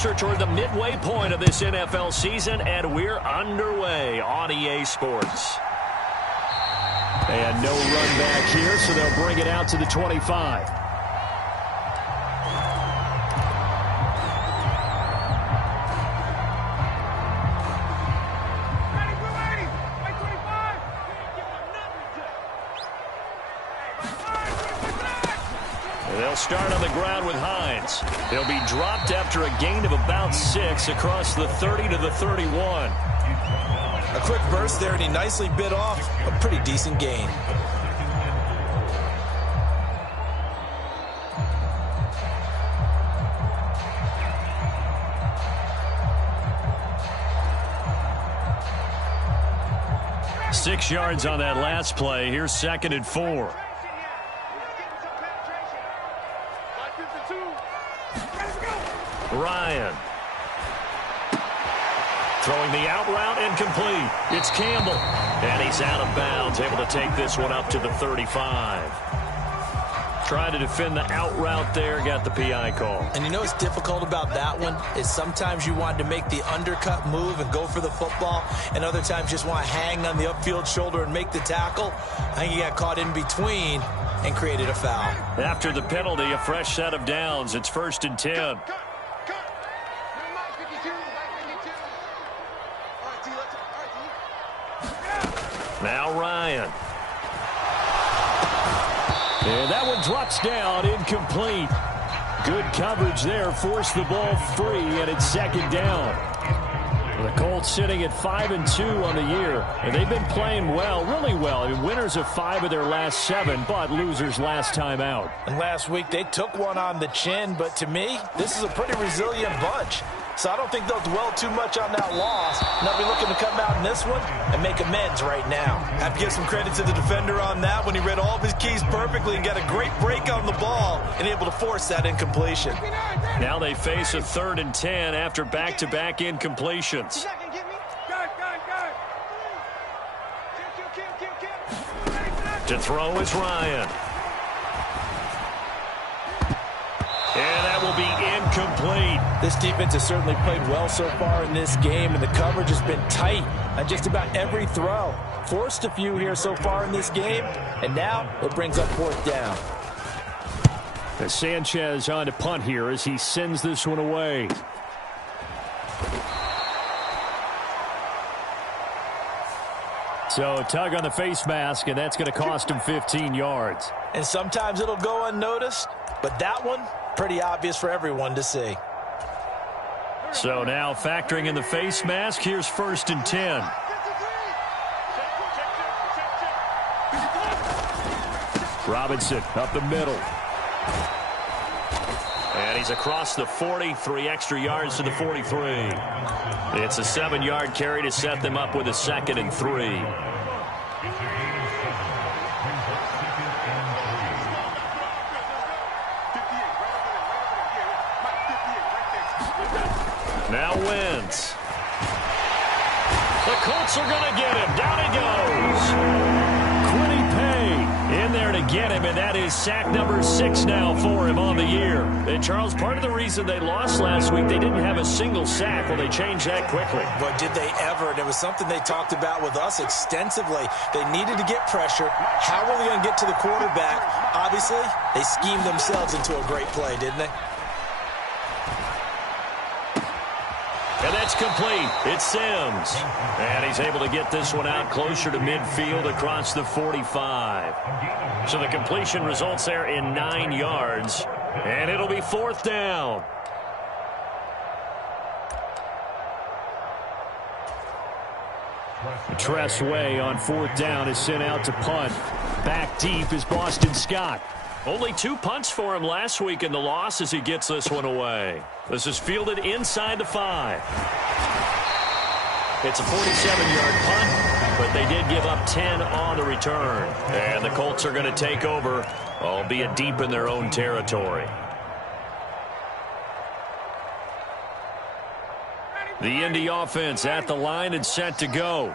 Toward the midway point of this NFL season, and we're underway on EA Sports. And no run back here, so they'll bring it out to the 25. They'll start on the ground with Hines. He'll be dropped after a gain of about 6 across the 30 to the 31. A quick burst there, and he nicely bit off a pretty decent gain. Six yards on that last play. Here's 2nd and 4. Ryan. Throwing the out route, incomplete. It's Campbell. And he's out of bounds, able to take this one up to the 35. Trying to defend the out route there, got the PI call. And you know what's difficult about that one is sometimes you want to make the undercut move and go for the football, and other times just want to hang on the upfield shoulder and make the tackle. I think he got caught in between and created a foul. After the penalty, a fresh set of downs. It's 1st and 10. Now Ryan. And that one drops down, incomplete. Good coverage there, forced the ball free, and it's 2nd down. The Colts sitting at 5-2 on the year, and they've been playing well, really well. I mean, winners of 5 of their last 7, but losers last time out. And last week they took one on the chin, but to me, this is a pretty resilient bunch. So I don't think they'll dwell too much on that loss. And they'll be looking to come out in this one and make amends right now. I have to give some credit to the defender on that when he read all of his keys perfectly and got a great break on the ball and able to force that incompletion. Now they face a 3rd and 10 after back-to-back incompletions. To throw is Ryan. And that will be incomplete. This defense has certainly played well so far in this game, and the coverage has been tight on just about every throw. Forced a few here so far in this game, and now it brings up 4th down. As Sanchez on to punt here as he sends this one away. So a tug on the face mask, and that's going to cost him 15 yards. And sometimes it'll go unnoticed, but that one, pretty obvious for everyone to see. So now factoring in the face mask, here's 1st and 10. Robinson up the middle. And he's across the 40, 3 extra yards to the 43. It's a 7-yard carry to set them up with a 2nd and 3. Now Wentz. The Colts are going to get him. Down he goes. Quiddy Pay in there to get him, and that is sack number 6 now for him on the year. And Charles, part of the reason they lost last week, they didn't have a single sack. Well, they changed that quickly. But did they ever? And it was something they talked about with us extensively. They needed to get pressure. How were they going to get to the quarterback? Obviously, they schemed themselves into a great play, didn't they? And that's complete. It's Sims. And he's able to get this one out closer to midfield across the 45. So the completion results there in 9 yards. And it'll be 4th down. Tress Way on 4th down is sent out to punt. Back deep is Boston Scott. Only 2 punts for him last week in the loss as he gets this one away. This is fielded inside the 5. It's a 47-yard punt, but they did give up 10 on the return. And the Colts are going to take over, albeit deep in their own territory. The Indy offense at the line and set to go.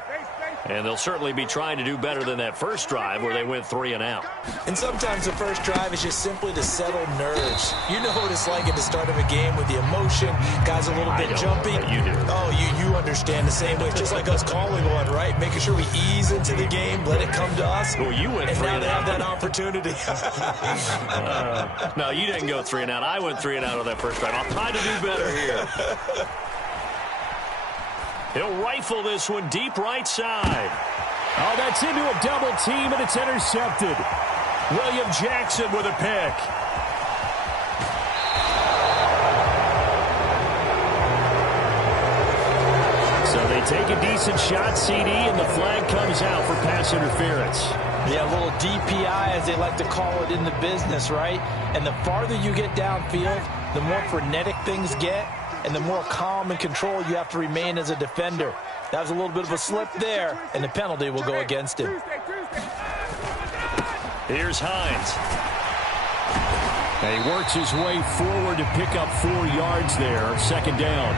And they'll certainly be trying to do better than that first drive where they went 3 and out. And sometimes the first drive is just simply to settle nerves. You know what it's like at the start of a game with the emotion. Guys a little bit jumpy. You do. Oh, you understand the same way. It's just like us calling one, right? Making sure we ease into the game, let it come to us. Well, you went and 3 now and they out. have that opportunity. No, you didn't go 3 and out. I went 3 and out on that first drive. I'll try to do better here. He'll rifle this one deep right side. Oh, that's into a double team, and it's intercepted. William Jackson with a pick. So they take a decent shot, CD, and the flag comes out for pass interference. Yeah, a little DPI, as they like to call it in the business, right? And the farther you get downfield, the more frenetic things get, and the more calm and control you have to remain as a defender. That was a little bit of a slip there, and the penalty will go against him. Here's Hines. And he works his way forward to pick up 4 yards there. Second down.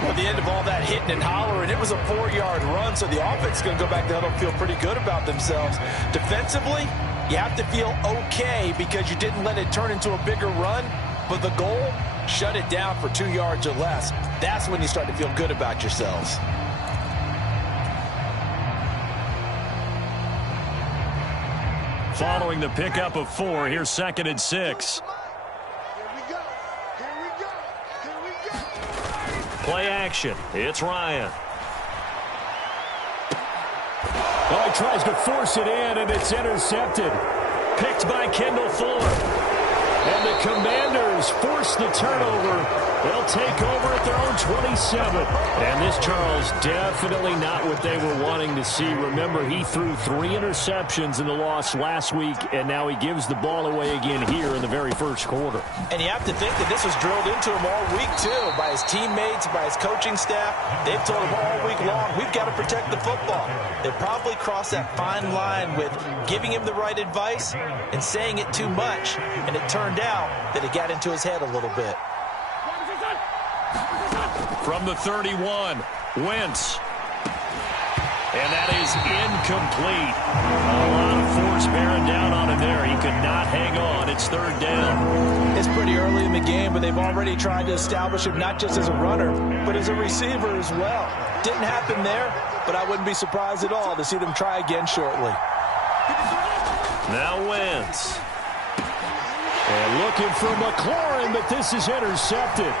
Well, at the end of all that hitting and hollering, it was a 4-yard run, so the offense is going to go back down and feel pretty good about themselves. Defensively, you have to feel okay because you didn't let it turn into a bigger run, but the goal, shut it down for 2 yards or less. That's when you start to feel good about yourselves. Following the pickup of 4, here's 2nd and 6. Play action. It's Ryan. Oh, he tries to force it in, and it's intercepted. Picked by Kendall Fuller. And the Commanders force the turnover. They'll take over at their own 27. And this, Charles, definitely not what they were wanting to see. Remember, he threw 3 interceptions in the loss last week, and now he gives the ball away again here in the very first quarter. And you have to think that this was drilled into him all week, too, by his teammates, by his coaching staff. They've told him all week long, we've got to protect the football. They probably crossed that fine line with giving him the right advice and saying it too much, and it turned out that it got into his head a little bit. From the 31, Wentz. And that is incomplete. A lot of force bearing down on him there. He could not hang on. It's 3rd down. It's pretty early in the game, but they've already tried to establish him not just as a runner, but as a receiver as well. Didn't happen there, but I wouldn't be surprised at all to see them try again shortly. Now Wentz. And looking for McLaurin, but this is intercepted.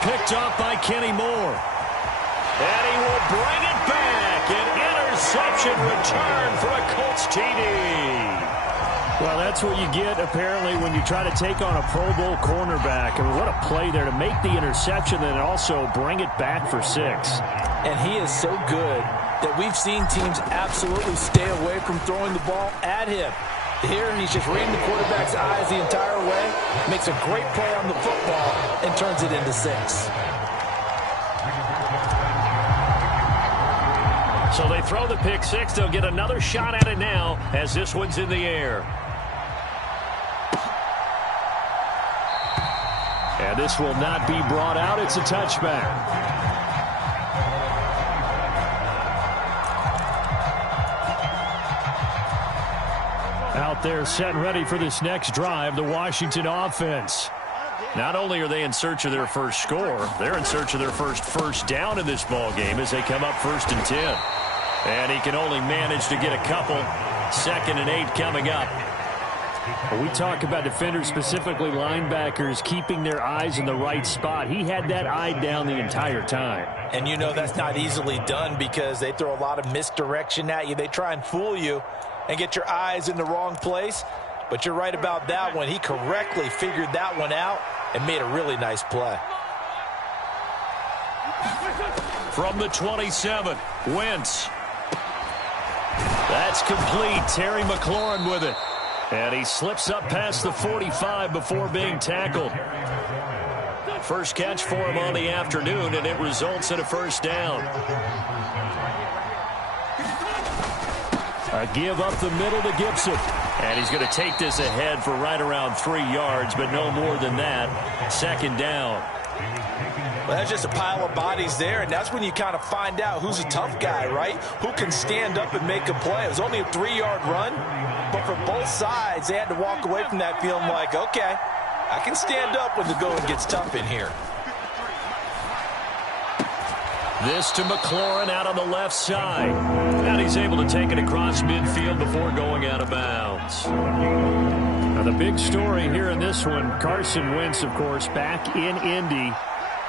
Picked off by Kenny Moore. And he will bring it back. An interception return for a Colts TD. Well, that's what you get, apparently, when you try to take on a Pro Bowl cornerback. I mean, what a play there to make the interception and also bring it back for 6. And he is so good that we've seen teams absolutely stay away from throwing the ball at him. Here, he's just reading the quarterback's eyes the entire way, makes a great play on the football, and turns it into 6. So they throw the pick 6. They'll get another shot at it now as this one's in the air. And this will not be brought out. It's a touchback. Out there set and ready for this next drive, the Washington offense. Not only are they in search of their first score, they're in search of their first down in this ball game as they come up 1st and 10. And he can only manage to get a couple. 2nd and 8 coming up. When we talk about defenders, specifically linebackers, keeping their eyes in the right spot. He had that eye down the entire time. And you know that's not easily done because they throw a lot of misdirection at you. They try and fool you and get your eyes in the wrong place. But you're right about that one. He correctly figured that one out and made a really nice play. From the 27, Wentz. That's complete. Terry McLaurin with it. And he slips up past the 45 before being tackled. First catch for him on the afternoon, and it results in a 1st down. A give up the middle to Gibson. And he's going to take this ahead for right around 3 yards, but no more than that. 2nd down. Well, that's just a pile of bodies there, and that's when you kind of find out who's a tough guy, right? Who can stand up and make a play. It was only a 3-yard run, but for both sides, they had to walk away from that feeling like, okay, I can stand up when the going gets tough in here. This to McLaurin out on the left side. And he's able to take it across midfield before going out of bounds. Now the big story here in this one, Carson Wentz, of course, back in Indy.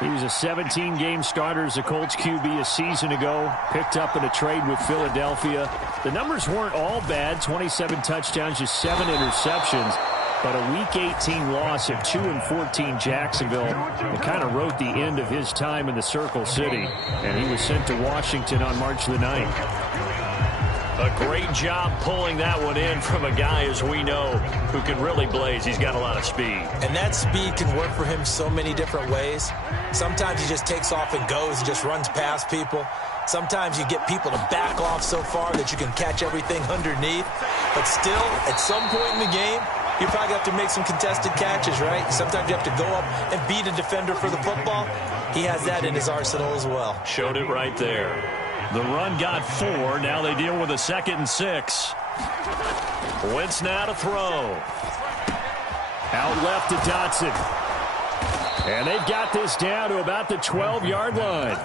He was a 17-game starter as a Colts QB a season ago, picked up in a trade with Philadelphia. The numbers weren't all bad, 27 touchdowns, just 7 interceptions. But a Week 18 loss at 2-14 Jacksonville that kind of wrote the end of his time in the Circle City. And he was sent to Washington on March the 9th. A great job pulling that one in from a guy, as we know, who can really blaze. He's got a lot of speed. And that speed can work for him so many different ways. Sometimes he just takes off and goes and just runs past people. Sometimes you get people to back off so far that you can catch everything underneath. But still, at some point in the game, you probably have to make some contested catches, right? Sometimes you have to go up and beat a defender for the football. He has that in his arsenal as well. Showed it right there. The run got 4. Now they deal with a 2nd and 6. Wentz now to throw. Out left to Dotson. And they've got this down to about the 12-yard line.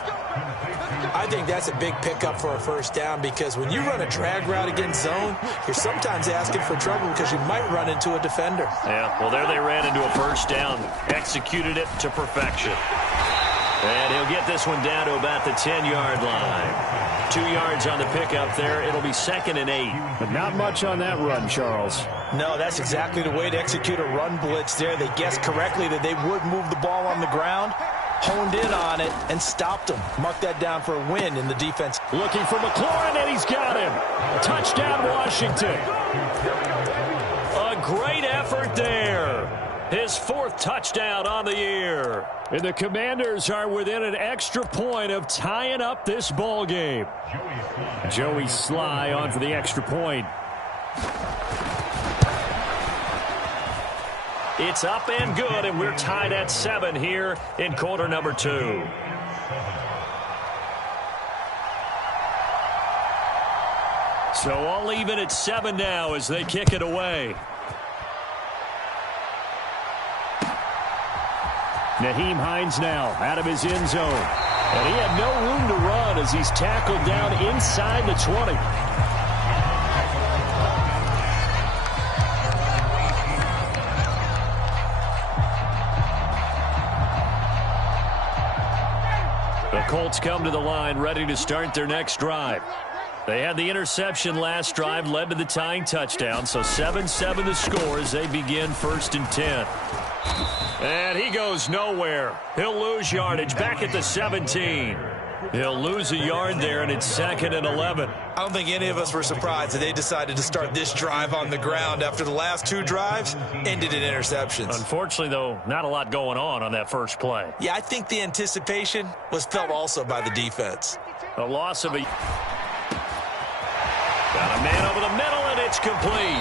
I think that's a big pickup for a first down, because when you run a drag route against zone, you're sometimes asking for trouble because you might run into a defender. Yeah, well, there they ran into a first down. Executed it to perfection. And he'll get this one down to about the 10-yard line. 2 yards on the pickup there. It'll be 2nd and 8. But not much on that run, Charles. No, that's exactly the way to execute a run blitz there. They guessed correctly that they would move the ball on the ground, honed in on it, and stopped them. Mark that down for a win in the defense. Looking for McLaurin, and he's got him. Touchdown, Washington. A great effort there. His 4th touchdown on the year. And the Commanders are within an extra point of tying up this ball game. Joey Sly on for the extra point. It's up and good, and we're tied at 7 here in quarter number 2. So all even at 7 now as they kick it away. Nyheim Hines now out of his end zone. And he had no room to run as he's tackled down inside the 20. The Colts come to the line ready to start their next drive. They had the interception last drive, led to the tying touchdown, so 7-7 the score as they begin 1st and 10. And he goes nowhere. He'll lose yardage back at the 17. He'll lose a yard there, and it's 2nd and 11. I don't think any of us were surprised that they decided to start this drive on the ground after the last 2 drives ended in interceptions. Unfortunately, though, not a lot going on that first play. Yeah, I think the anticipation was felt also by the defense. A loss of a... Got a man over the middle, and it's complete.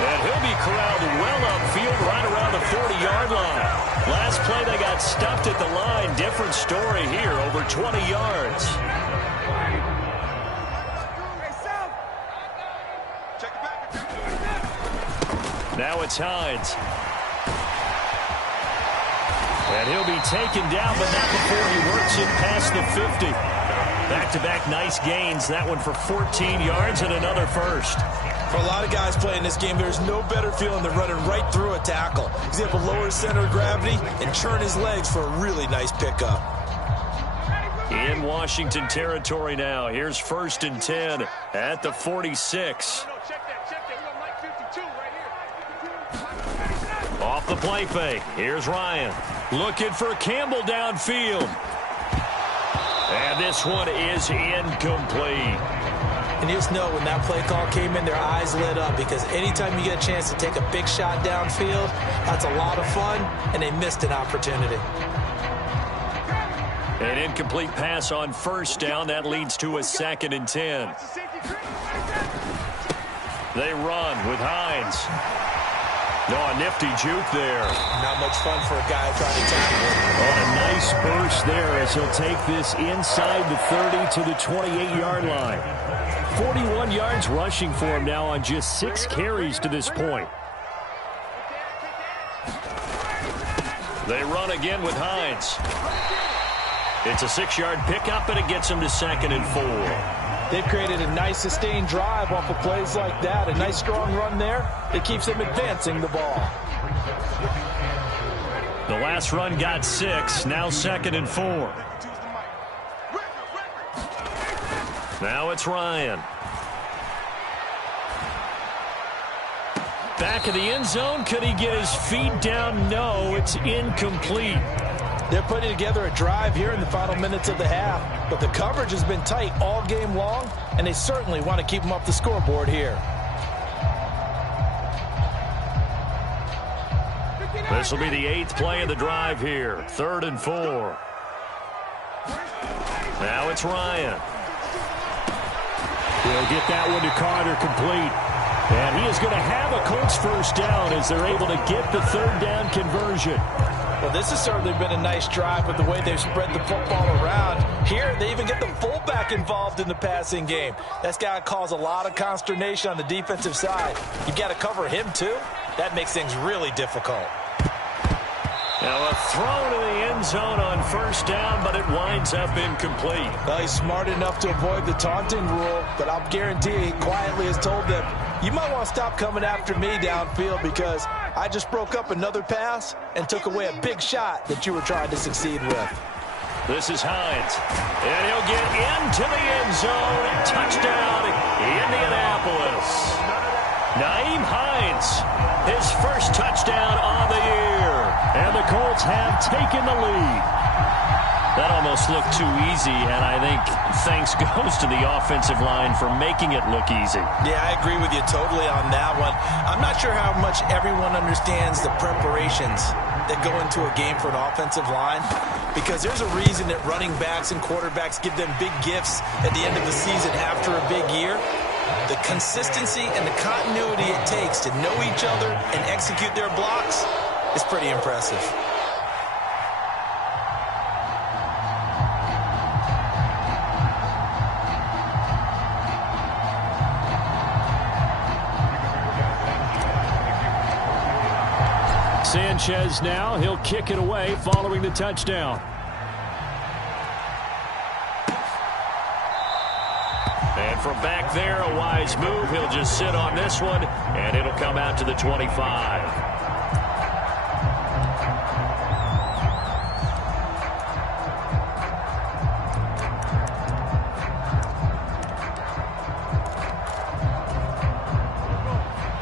And he'll be corralled well upfield right around the 40-yard line. Last play, they got stuffed at the line. Different story here, over 20 yards. Now it's Hines. And he'll be taken down, but not before he works it past the 50. Back-to-back nice gains. That one for 14 yards and another first. For a lot of guys playing this game, there's no better feeling than running right through a tackle. He's able to lower his center of gravity and churn his legs for a really nice pickup. In Washington territory now. Here's 1st and 10 at the 46. Off the play fake. Here's Ryan. Looking for Campbell downfield. And this one is incomplete. And you just know when that play call came in, their eyes lit up, because anytime you get a chance to take a big shot downfield, that's a lot of fun, and they missed an opportunity. An incomplete pass on 1st down. That leads to a 2nd and 10. They run with Hines. No, a nifty juke there. Not much fun for a guy trying to tackle. Oh, a nice burst there as he'll take this inside the 30 to the 28-yard line. 41 yards rushing for him now on just 6 carries to this point. They run again with Hines. It's a 6-yard pickup, and it gets him to 2nd and 4. They've created a nice sustained drive off of plays like that. A nice strong run there. It keeps them advancing the ball. The last run got 6. Now 2nd and 4. Now it's Ryan. Back of the end zone. Could he get his feet down? No, it's incomplete. They're putting together a drive here in the final minutes of the half, but the coverage has been tight all game long, and they certainly want to keep them off the scoreboard here. This will be the 8th play of the drive here. 3rd and 4. Now it's Ryan. He'll get that one to Carter, complete. And he is going to have a Colts first down as they're able to get the 3rd down conversion. Well, this has certainly been a nice drive with the way they've spread the football around. Here, they even get the fullback involved in the passing game. That's got to cause a lot of consternation on the defensive side. You've got to cover him, too. That makes things really difficult. Now a throw to the end zone on first down, but it winds up incomplete. Well, he's smart enough to avoid the taunting rule, but I'll guarantee he quietly has told them, you might want to stop coming after me downfield because I just broke up another pass and took away a big shot that you were trying to succeed with. This is Hines, and he'll get into the end zone. Touchdown, Indianapolis. Nyheim Hines, his first touchdown on the year. And the Colts have taken the lead. That almost looked too easy, and I think thanks goes to the offensive line for making it look easy. Yeah, I agree with you totally on that one. I'm not sure how much everyone understands the preparations that go into a game for an offensive line, because there's a reason that running backs and quarterbacks give them big gifts at the end of the season after a big year. The consistency and the continuity it takes to know each other and execute their blocks is pretty impressive. Sanchez now, he'll kick it away following the touchdown. And from back there, a wise move. He'll just sit on this one, and it'll come out to the 25.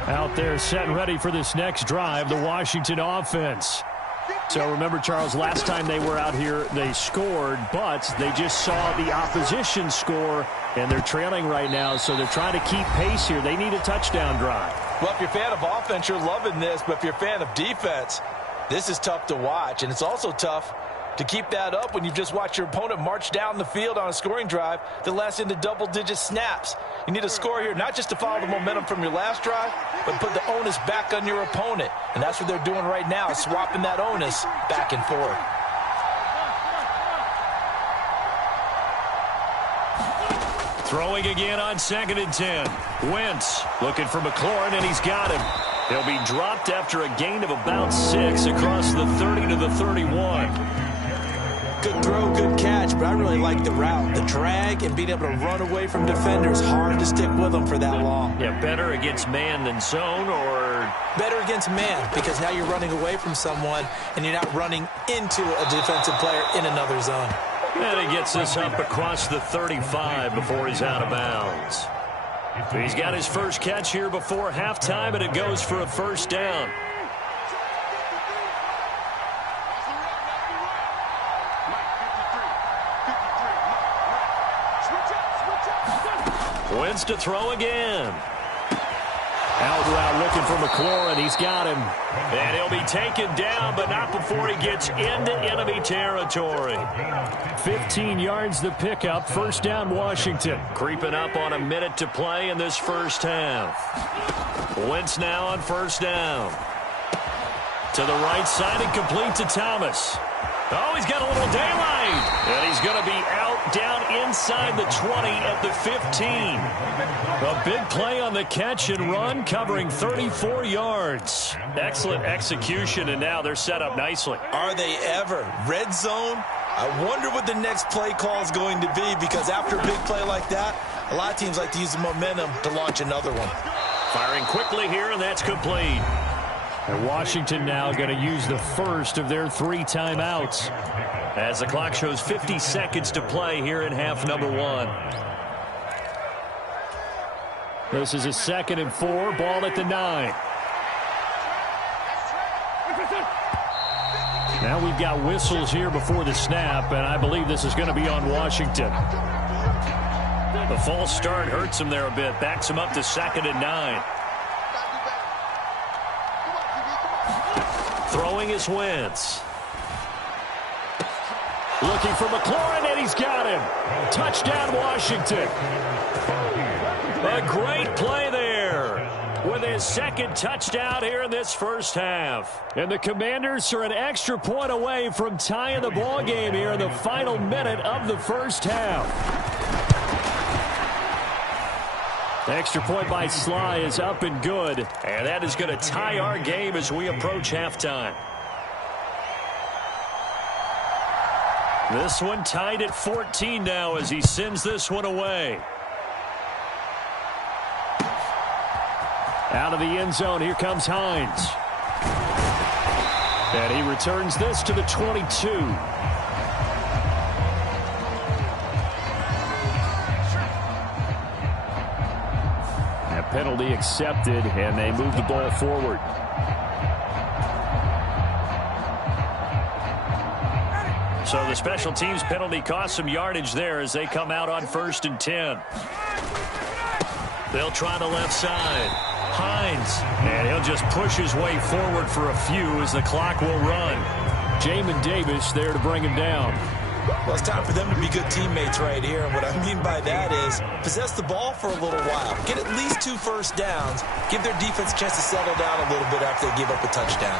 Out there set and ready for this next drive, the Washington offense. So remember, Charles, last time they were out here, they scored, but they just saw the opposition score, and they're trailing right now, so they're trying to keep pace here. They need a touchdown drive. Well, if you're a fan of offense, you're loving this, but if you're a fan of defense, this is tough to watch, and it's also tough to keep that up when you've just watched your opponent march down the field on a scoring drive that lasts into double-digit snaps. You need a score here, not just to follow the momentum from your last drive, but put the onus back on your opponent. And that's what they're doing right now, swapping that onus back and forth. Throwing again on 2nd and 10. Wentz looking for McLaurin, and he's got him. He'll be dropped after a gain of about 6 across the 30 to the 31. Good throw, good catch, but I really like the route. The drag and being able to run away from defenders, hard to stick with them for that long. Yeah, better against man than zone, or better against man, because now you're running away from someone and you're not running into a defensive player in another zone. And he gets this up across the 35 before he's out of bounds. He's got his first catch here before halftime, and it goes for a first down. Wentz to throw again. Out route looking for McLaurin. He's got him. And he'll be taken down, but not before he gets into enemy territory. 15 yards the pickup. First down, Washington. Creeping up on a minute to play in this first half. Wentz now on first down. To the right side and complete to Thomas. Oh, he's got a little daylight. And he's going to be out down inside the 20 at the 15. A big play on the catch and run, covering 34 yards. Excellent execution, and now they're set up nicely. Are they ever? Red zone? I wonder what the next play call is going to be, because after a big play like that, a lot of teams like to use the momentum to launch another one. Firing quickly here, and that's complete. And Washington now going to use the first of their 3 timeouts. As the clock shows 50 seconds to play here in half number 1. This is a 2nd and 4, ball at the 9. Now we've got whistles here before the snap, and I believe this is going to be on Washington. The false start hurts him there a bit, backs him up to 2nd and 9. Throwing is Wentz. Looking for McLaurin, and he's got him. Touchdown, Washington. A great play there with his 2nd touchdown here in this first half. And the Commanders are an extra point away from tying the ball game here in the final minute of the first half. The extra point by Sly is up and good. And that is going to tie our game as we approach halftime. This one tied at 14 now as he sends this one away. Out of the end zone, here comes Hines. And he returns this to the 22. That penalty accepted, and they move the ball forward. So the special teams penalty cost some yardage there as they come out on 1st and 10. They'll try the left side. Hines. And he'll just push his way forward for a few as the clock will run. Jamin Davis there to bring him down. Well, it's time for them to be good teammates right here. And what I mean by that is possess the ball for a little while. Get at least 2 first downs. Give their defense a chance to settle down a little bit after they give up a touchdown.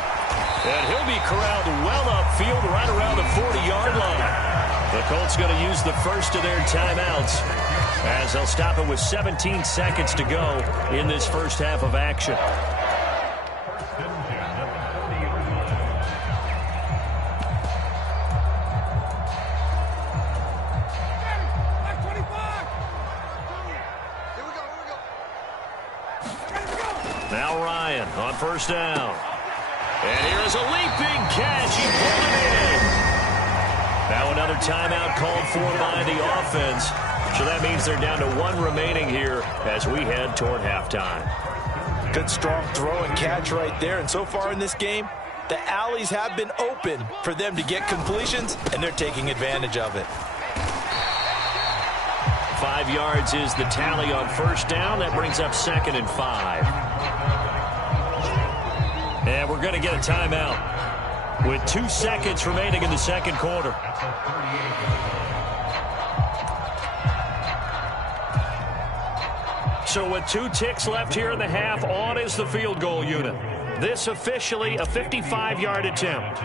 And he'll be corralled well upfield right around the 40-yard line. The Colts going to use the first of their timeouts as they'll stop it with 17 seconds to go in this first half of action. Now Ryan on 1st down. And here is a leaping catch. He pulled it in. Now another timeout called for by the offense. So that means they're down to 1 remaining here as we head toward halftime. Good strong throw and catch right there. And so far in this game, the alleys have been open for them to get completions, and they're taking advantage of it. 5 yards is the tally on 1st down. That brings up 2nd and 5. And we're going to get a timeout with 2 seconds remaining in the 2nd quarter. So with 2 ticks left here in the half, on is the field goal unit. This officially a 55-yard attempt.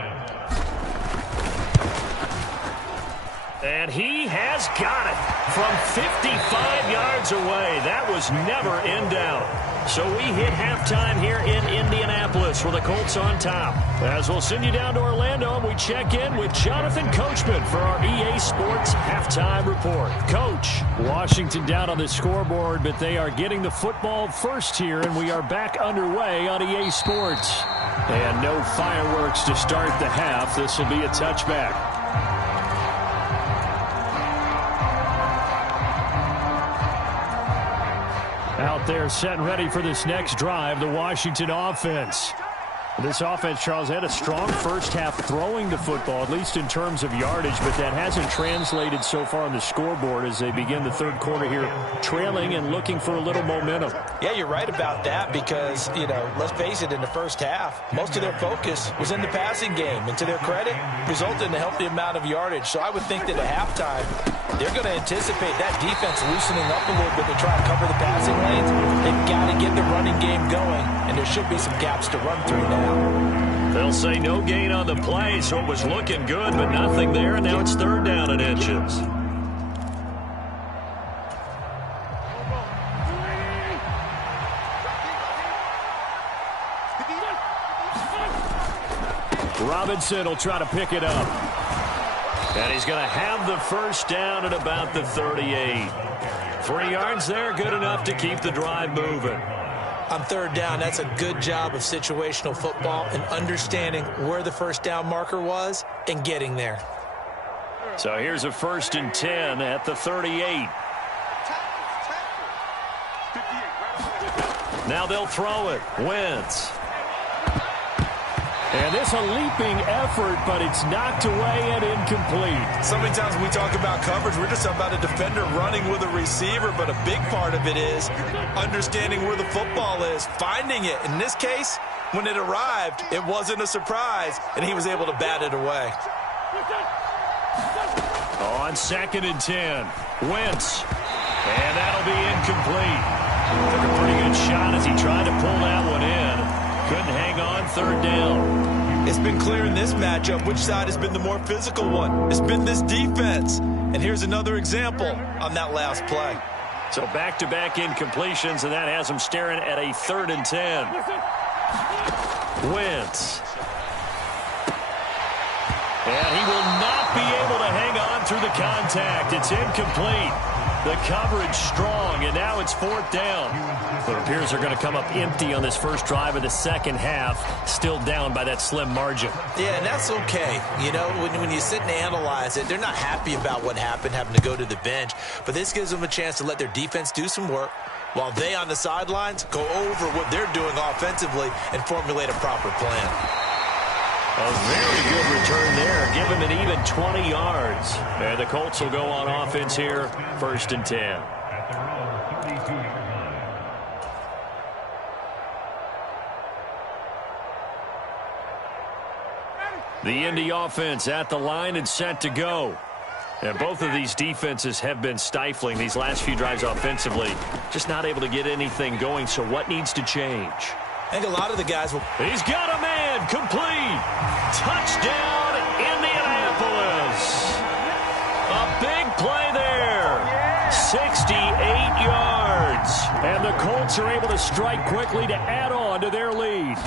And he has got it from 55 yards away. That was never in doubt. So we hit halftime here in Indianapolis with the Colts on top. As we'll send you down to Orlando, and we check in with Jonathan Coachman for our EA Sports Halftime Report. Coach. Washington down on the scoreboard, but they are getting the football first here, and we are back underway on EA Sports. And no fireworks to start the half. This will be a touchback. Out there set and ready for this next drive, the Washington offense. This offense, Charles, had a strong first half throwing the football, at least in terms of yardage, but that hasn't translated so far on the scoreboard as they begin the 3rd quarter here, trailing and looking for a little momentum. Yeah, you're right about that because, let's face it, in the first half, most of their focus was in the passing game. And to their credit, resulted in a healthy amount of yardage. So I would think that at halftime, they're going to anticipate that defense loosening up a little bit to try and cover the passing lanes. They've got to get the running game going, and there should be some gaps to run through now. They'll say no gain on the play, so it was looking good, but nothing there, and now it's 3rd down and inches. Robinson will try to pick it up. And he's going to have the 1st down at about the 38. 3 yards there, good enough to keep the drive moving. On 3rd down, that's a good job of situational football and understanding where the 1st down marker was and getting there. So here's a 1st and 10 at the 38. Now they'll throw it. Wentz. And this a leaping effort, but it's knocked away and incomplete. So many times when we talk about coverage, we're just about a defender running with a receiver, but a big part of it is understanding where the football is, finding it. In this case, when it arrived, it wasn't a surprise, and he was able to bat it away. On 2nd and 10, Wentz. And that'll be incomplete. Took a pretty good shot as he tried to pull that one in. Couldn't hang on 3rd down. It's been clear in this matchup which side has been the more physical one. It's been this defense. And here's another example on that last play. So back-to-back incompletions, and that has him staring at a 3rd and 10. Wentz. And he will not be able to hang on through the contact. It's incomplete. The coverage strong, and now it's 4th down. It appears they're going to come up empty on this first drive of the second half, still down by that slim margin. Yeah, and that's okay. You know, when you sit and analyze it, they're not happy about what happened, having to go to the bench. But this gives them a chance to let their defense do some work while they on the sidelines go over what they're doing offensively and formulate a proper plan. A very good return there. Give him an even 20 yards. And the Colts will go on offense here, 1st and 10. The Indy offense at the line and set to go. And both of these defenses have been stifling these last few drives offensively. Just not able to get anything going, so what needs to change? I think a lot of the guys will... He's got a man, complete. Touchdown, Indianapolis. A big play there. 68 yards. And the Colts are able to strike quickly to add on to their lead.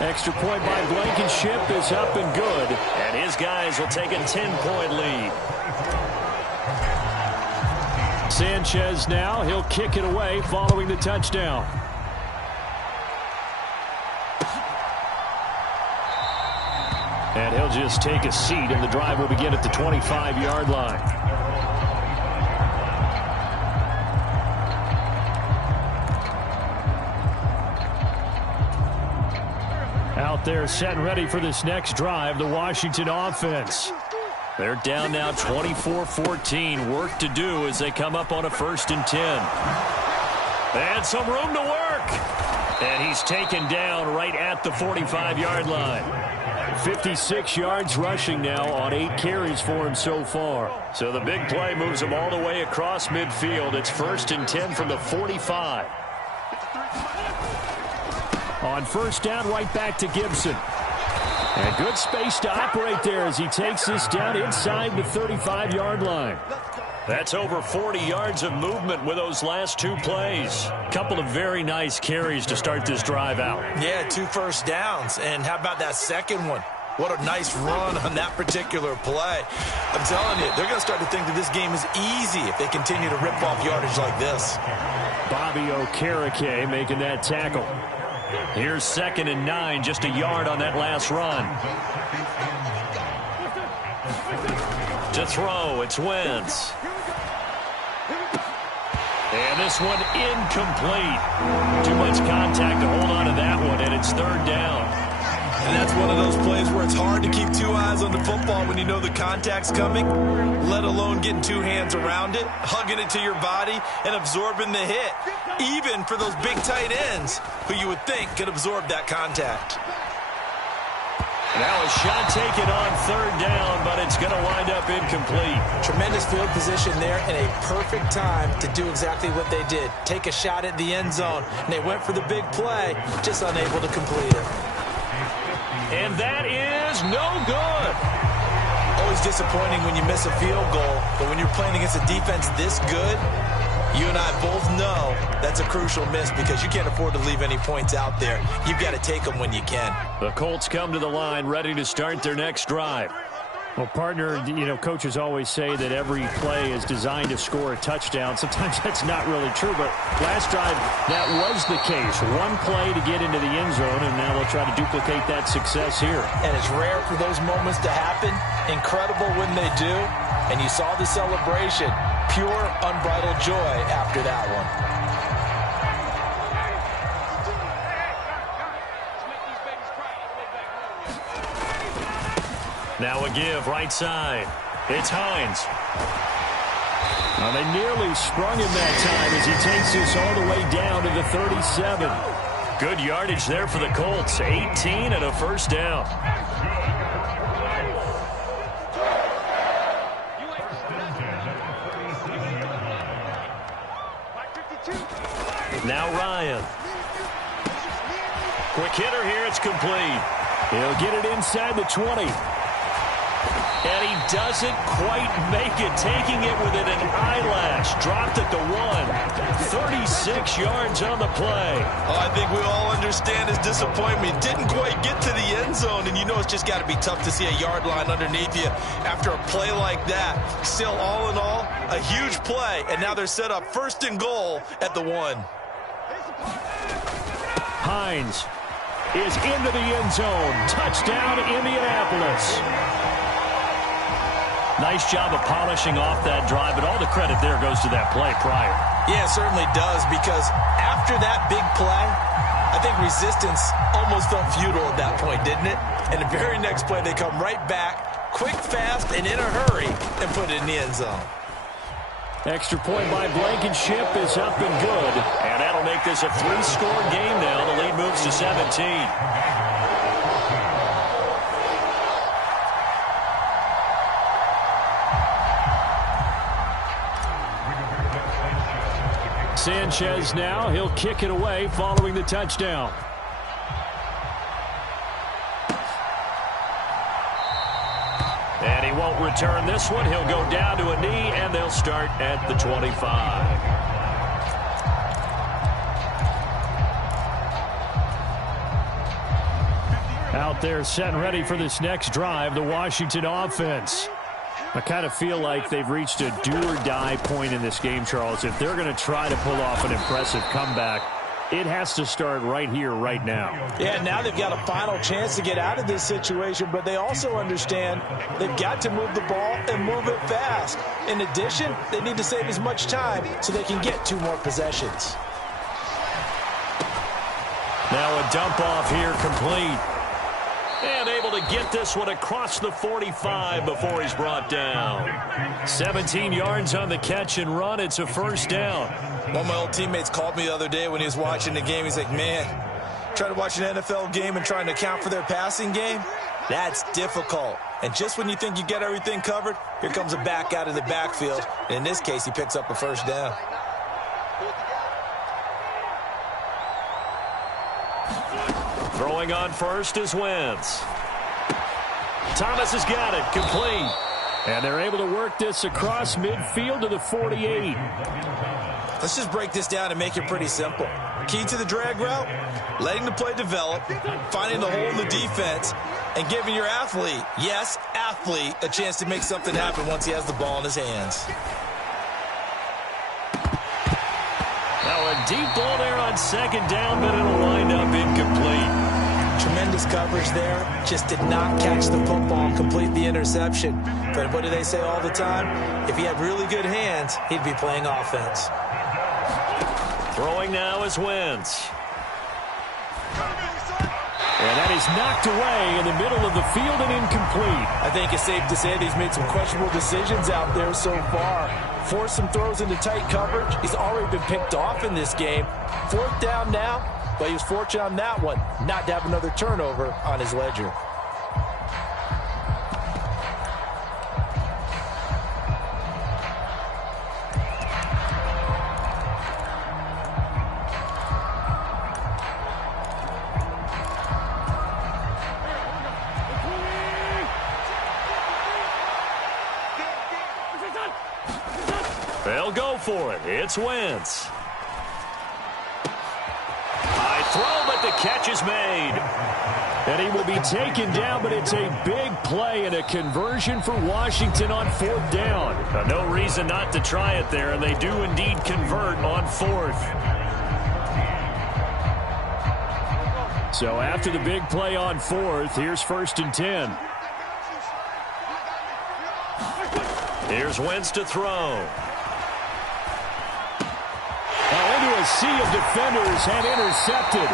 Extra point by Blankenship is up and good. And his guys will take a 10-point lead. Sanchez now, he'll kick it away following the touchdown. And he'll just take a seat, and the drive will begin at the 25-yard line. Out there set and ready for this next drive, the Washington offense. They're down now 24-14. Work to do as they come up on a 1st and 10. And some room to work. And he's taken down right at the 45-yard line. 56 yards rushing now on 8 carries for him so far. So the big play moves him all the way across midfield. It's 1st and 10 from the 45. On 1st down, right back to Gibson. And good space to operate there as he takes this down inside the 35-yard line. That's over 40 yards of movement with those last 2 plays. Couple of very nice carries to start this drive out. Yeah, 2 first downs. And how about that second one? What a nice run on that particular play. I'm telling you, they're going to start to think that this game is easy if they continue to rip off yardage like this. Bobby Okereke making that tackle. Here's 2nd and 9, just a yard on that last run. To throw, it's Wentz. And this one incomplete. Too much contact to hold on to that one, and it's 3rd down. And that's one of those plays where it's hard to keep 2 eyes on the football when you know the contact's coming, let alone getting 2 hands around it, hugging it to your body, and absorbing the hit, even for those big tight ends who you would think could absorb that contact. Now a shot taken on third down, but it's going to wind up incomplete. Tremendous field position there and a perfect time to do exactly what they did. Take a shot at the end zone. And they went for the big play, just unable to complete it. And that is no good. Always disappointing when you miss a field goal, but when you're playing against a defense this good, you and I both know that's a crucial miss because you can't afford to leave any points out there. You've got to take them when you can. The Colts come to the line ready to start their next drive. Well, partner, coaches always say that every play is designed to score a touchdown. Sometimes that's not really true, but last drive, that was the case. One play to get into the end zone, and now they'll try to duplicate that success here. And it's rare for those moments to happen. Incredible when they do. And you saw the celebration. Pure, unbridled joy after that one. Now a give right side. It's Hines. Now they nearly sprung him that time as he takes this all the way down to the 37. Good yardage there for the Colts. 18 and a first down. Now Ryan. Quick hitter here. It's complete. He'll get it inside the 20. And he doesn't quite make it, taking it within an eyelash. Dropped at the 1. 36 yards on the play. Oh, I think we all understand his disappointment. Didn't quite get to the end zone, and you know it's just got to be tough to see a yard line underneath you after a play like that. Still, all in all, a huge play, and now they're set up first and goal at the 1. Hines is into the end zone. Touchdown, Indianapolis. Nice job of polishing off that drive, but all the credit there goes to that play prior. Yeah, it certainly does, because after that big play, I think resistance almost felt futile at that point, didn't it? And the very next play, they come right back, quick, fast, and in a hurry, and put it in the end zone. Extra point by Blankenship is up and good. And that'll make this a 3-score game now. The lead moves to 17. Sanchez now. He'll kick it away following the touchdown. And he won't return this one. He'll go down to a knee, and they'll start at the 25. Out there set and ready for this next drive, the Washington offense. I kind of feel like they've reached a do-or-die point in this game, Charles. If they're going to try to pull off an impressive comeback, it has to start right here, right now. Yeah, now they've got a final chance to get out of this situation, but they also understand they've got to move the ball and move it fast. In addition, they need to save as much time so they can get 2 more possessions. Now a dump off here complete. And able to get this one across the 45 before he's brought down. 17 yards on the catch and run. It's a first down. One of my old teammates called me the other day when he was watching the game. He's like, man, trying to watch an NFL game and trying to account for their passing game, that's difficult. And just when you think you get everything covered, here comes a back out of the backfield. And in this case, he picks up a first down. Throwing on first is Wentz. Thomas has got it. Complete. And they're able to work this across midfield to the 48. Let's just break this down and make it pretty simple. Key to the drag route, letting the play develop, finding the hole in the defense, and giving your athlete, yes, athlete, a chance to make something happen once he has the ball in his hands. Now a deep ball there on second down, but it'll wind up incomplete. Tremendous coverage there. Just did not catch the football and complete the interception. But what do they say all the time? If he had really good hands, he'd be playing offense. Throwing now is Wentz. And that is knocked away in the middle of the field and incomplete. I think it's safe to say that he's made some questionable decisions out there so far. Forced some throws into tight coverage. He's already been picked off in this game. 4th down now, but he was fortunate on that one not to have another turnover on his ledger. They'll go for it. It's Wentz. High throw, but the catch is made. And he will be taken down, but it's a big play and a conversion for Washington on 4th down. No reason not to try it there, and they do indeed convert on 4th. So after the big play on 4th, here's 1st and 10. Here's Wentz to throw. Now into a sea of defenders and intercepted.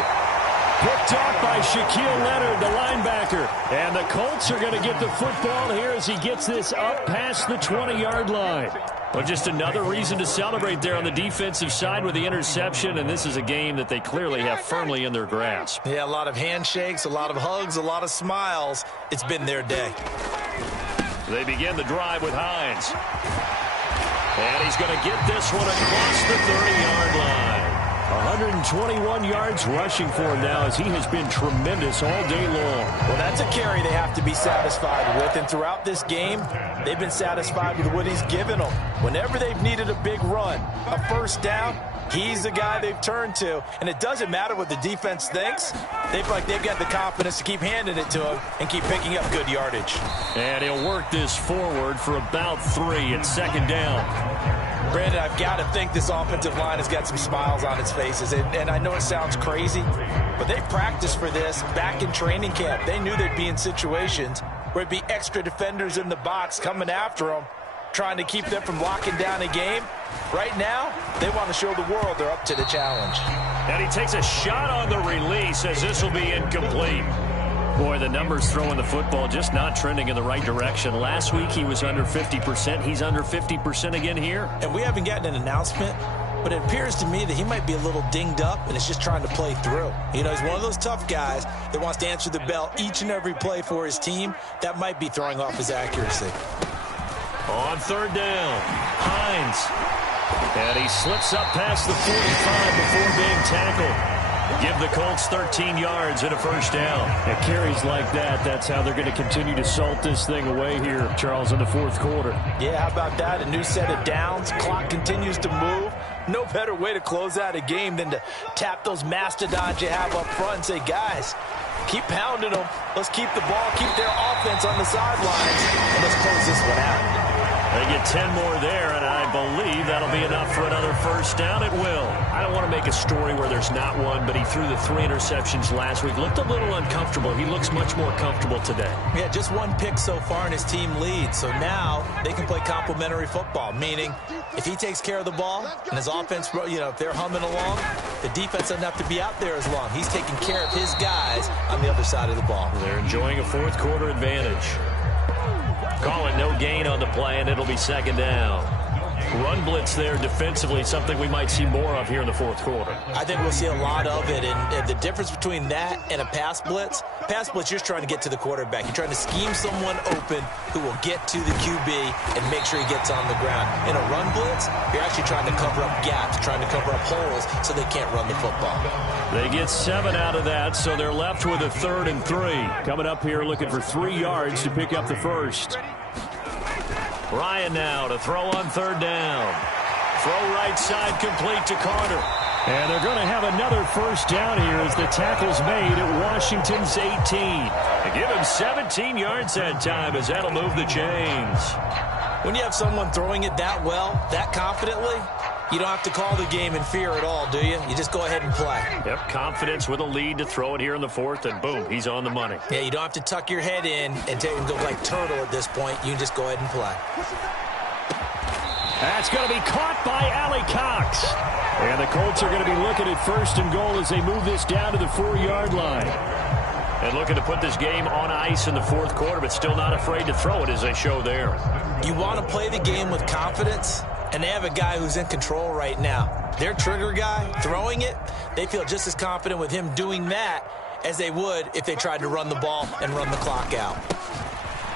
Picked off by Shaquille Leonard, the linebacker. And the Colts are going to get the football here as he gets this up past the 20-yard line. Well, just another reason to celebrate there on the defensive side with the interception, and this is a game that they clearly have firmly in their grasp. Yeah, a lot of handshakes, a lot of hugs, a lot of smiles. It's been their day. They begin the drive with Hines. And he's going to get this one across the 30-yard line. 121 yards rushing for him now as he has been tremendous all day long. Well, that's a carry they have to be satisfied with. And throughout this game, they've been satisfied with what he's given them. Whenever they've needed a big run, a 1st down, he's the guy they've turned to. And it doesn't matter what the defense thinks. They feel like they've got the confidence to keep handing it to him and keep picking up good yardage. And he'll work this forward for about 3 at 2nd down. Brandon, I've got to think this offensive line has got some smiles on its faces. And I know it sounds crazy, but they practiced for this back in training camp. They knew they'd be in situations where it'd be extra defenders in the box coming after them, trying to keep them from locking down a game. Right now, they want to show the world they're up to the challenge. And he takes a shot on the release as this will be incomplete. Boy, the numbers throwing the football just not trending in the right direction. Last week he was under 50%. He's under 50% again here. And we haven't gotten an announcement, but it appears to me that he might be a little dinged up and is just trying to play through. You know, he's one of those tough guys that wants to answer the bell each and every play for his team. That might be throwing off his accuracy. On 3rd down, Hines. And he slips up past the 45 before being tackled. Give the Colts 13 yards and a 1st down. At carries like that, that's how they're going to continue to salt this thing away here, Charles, in the 4th quarter. Yeah, how about that? A new set of downs. Clock continues to move. No better way to close out a game than to tap those mastodons you have up front and say, guys, keep pounding them. Let's keep the ball, keep their offense on the sidelines, and let's close this one out. They get 10 more there, and I believe that'll be enough for another 1st down. It will. I don't want to make a story where there's not one, but he threw the 3 interceptions last week. Looked a little uncomfortable. He looks much more comfortable today. Yeah, just 1 pick so far, and his team leads. So now they can play complementary football, meaning if he takes care of the ball and his offense, you know, if they're humming along, the defense doesn't have to be out there as long. He's taking care of his guys on the other side of the ball. They're enjoying a 4th quarter advantage. Call it no gain on the play, and it'll be 2nd down. Run blitz there defensively, something we might see more of here in the 4th quarter. I think we'll see a lot of it, and the difference between that and a pass blitz, you're just trying to get to the quarterback. You're trying to scheme someone open who will get to the QB and make sure he gets on the ground. In a run blitz, you're actually trying to cover up gaps, trying to cover up holes so they can't run the football. They get 7 out of that, so they're left with a 3rd and 3. Coming up here looking for 3 yards to pick up the 1st. Ryan now to throw on 3rd down. Throw right side complete to Carter. And they're going to have another 1st down here as the tackle's made at Washington's 18. They give him 17 yards that time as that'll move the chains. When you have someone throwing it that well, that confidently, you don't have to call the game in fear at all, do you? You just go ahead and play. Yep, confidence with a lead to throw it here in the 4th, and boom, he's on the money. Yeah, you don't have to tuck your head in and go like turtle at this point. You can just go ahead and play. That's going to be caught by Allie Cox. And the Colts are going to be looking at 1st and goal as they move this down to the 4-yard line. And looking to put this game on ice in the 4th quarter, but still not afraid to throw it as they show there. You want to play the game with confidence, and they have a guy who's in control right now. Their trigger guy, throwing it, they feel just as confident with him doing that as they would if they tried to run the ball and run the clock out.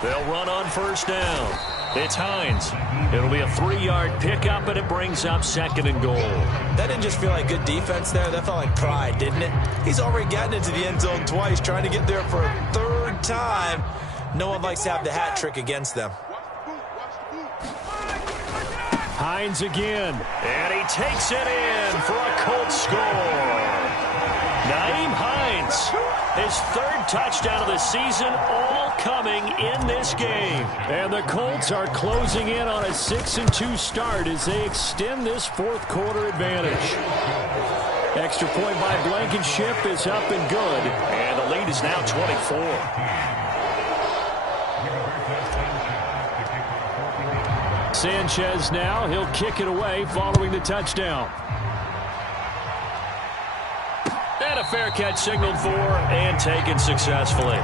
They'll run on 1st down. It's Hines. It'll be a 3-yard pickup, and it brings up 2nd and goal. That didn't just feel like good defense there. That felt like pride, didn't it? He's already gotten into the end zone twice, trying to get there for a 3rd time. No one likes to have the hat trick against them. Hines again. And he takes it in for a Colts score. Nyheim Hines, his third touchdown of the season, all coming in this game. And the Colts are closing in on a 6-2 start as they extend this fourth quarter advantage. Extra point by Blankenship is up and good. And the lead is now 24. Sanchez now, he'll kick it away following the touchdown. And a fair catch signaled for and taken successfully.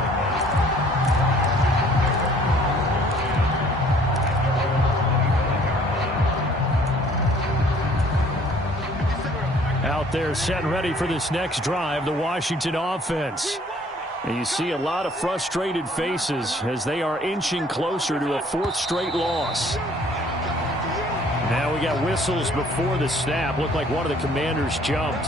Out there set and ready for this next drive, the Washington offense. And you see a lot of frustrated faces as they are inching closer to a fourth straight loss. Now we got whistles before the snap. Looked like one of the Commanders jumped.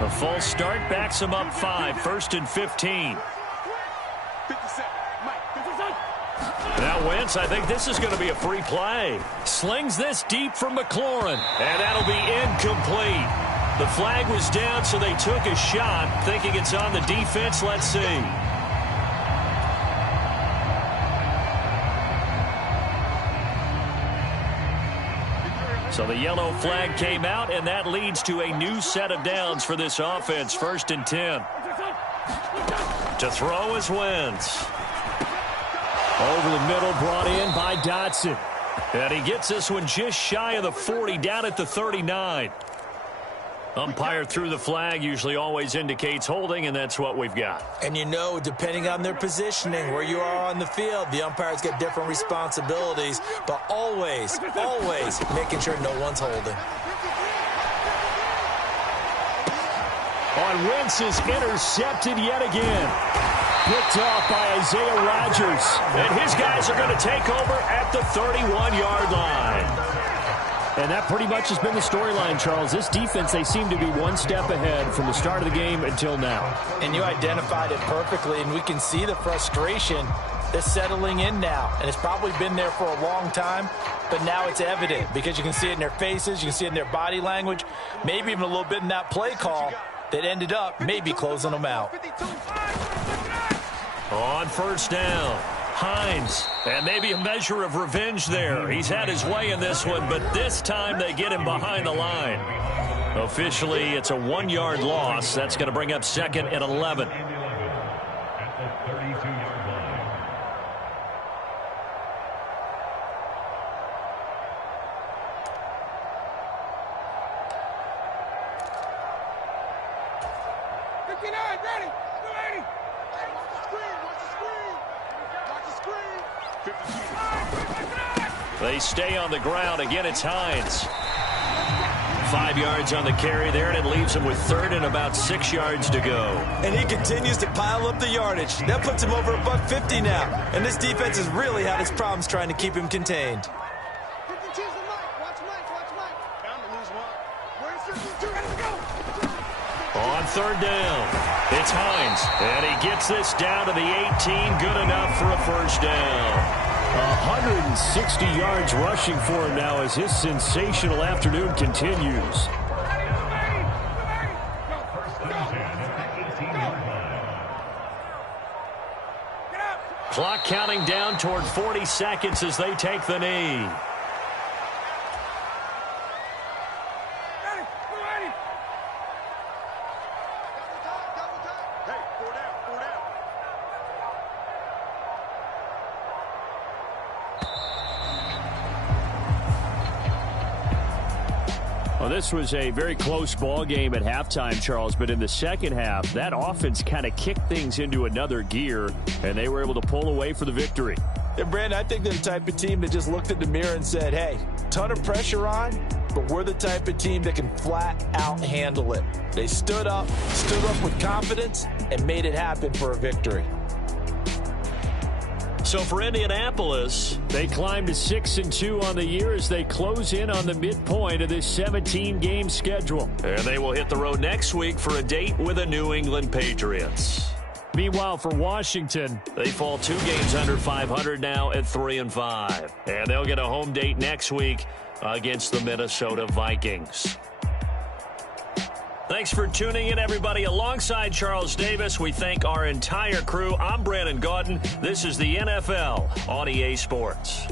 A false start backs him up 5, 1st and 15. Now Wentz, I think this is going to be a free play. Slings this deep from McLaurin, and that'll be incomplete. The flag was down, so they took a shot, thinking it's on the defense. Let's see. So the yellow flag came out, and that leads to a new set of downs for this offense. 1st and 10. To throw is Wentz. Over the middle, brought in by Dotson. And he gets this one just shy of the 40, down at the 39. Umpire threw the flag, usually always indicates holding, and that's what we've got. And you know, depending on their positioning, where you are on the field, the umpires get different responsibilities, but always making sure no one's holding. On Wentz is intercepted yet again. Picked off by Isaiah Rodgers. And his guys are going to take over at the 31-yard line. And that pretty much has been the storyline, Charles. This defense, they seem to be one step ahead from the start of the game until now. And you identified it perfectly, and we can see the frustration that's settling in now. And it's probably been there for a long time, but now it's evident because you can see it in their faces, you can see it in their body language, maybe even a little bit in that play call that ended up maybe closing them out. On 1st down, Hines, and maybe a measure of revenge there. He's had his way in this one, but this time they get him behind the line. Officially, it's a 1-yard loss. That's going to bring up 2nd and 11. They stay on the ground. Again, it's Hines. 5 yards on the carry there, and it leaves him with 3rd and about 6 yards to go. And he continues to pile up the yardage. That puts him over $150 now. And this defense has really had its problems trying to keep him contained. On 3rd down, it's Hines. And he gets this down to the 18. Good enough for a 1st down. 160 yards rushing for him now as his sensational afternoon continues. Clock counting down toward 40 seconds as they take the knee. Well, this was a very close ball game at halftime, Charles, but in the second half, that offense kind of kicked things into another gear, and they were able to pull away for the victory. Yeah, Brandon, I think they're the type of team that just looked in the mirror and said, hey, ton of pressure on, but we're the type of team that can flat out handle it. They stood up with confidence, and made it happen for a victory. So for Indianapolis, they climb to 6-2 on the year as they close in on the midpoint of this 17-game schedule. And they will hit the road next week for a date with the New England Patriots. Meanwhile, for Washington, they fall 2 games under 500 now at 3-5. And they'll get a home date next week against the Minnesota Vikings. Thanks for tuning in, everybody. Alongside Charles Davis, we thank our entire crew. I'm Brandon Gaudin. This is the NFL on EA Sports.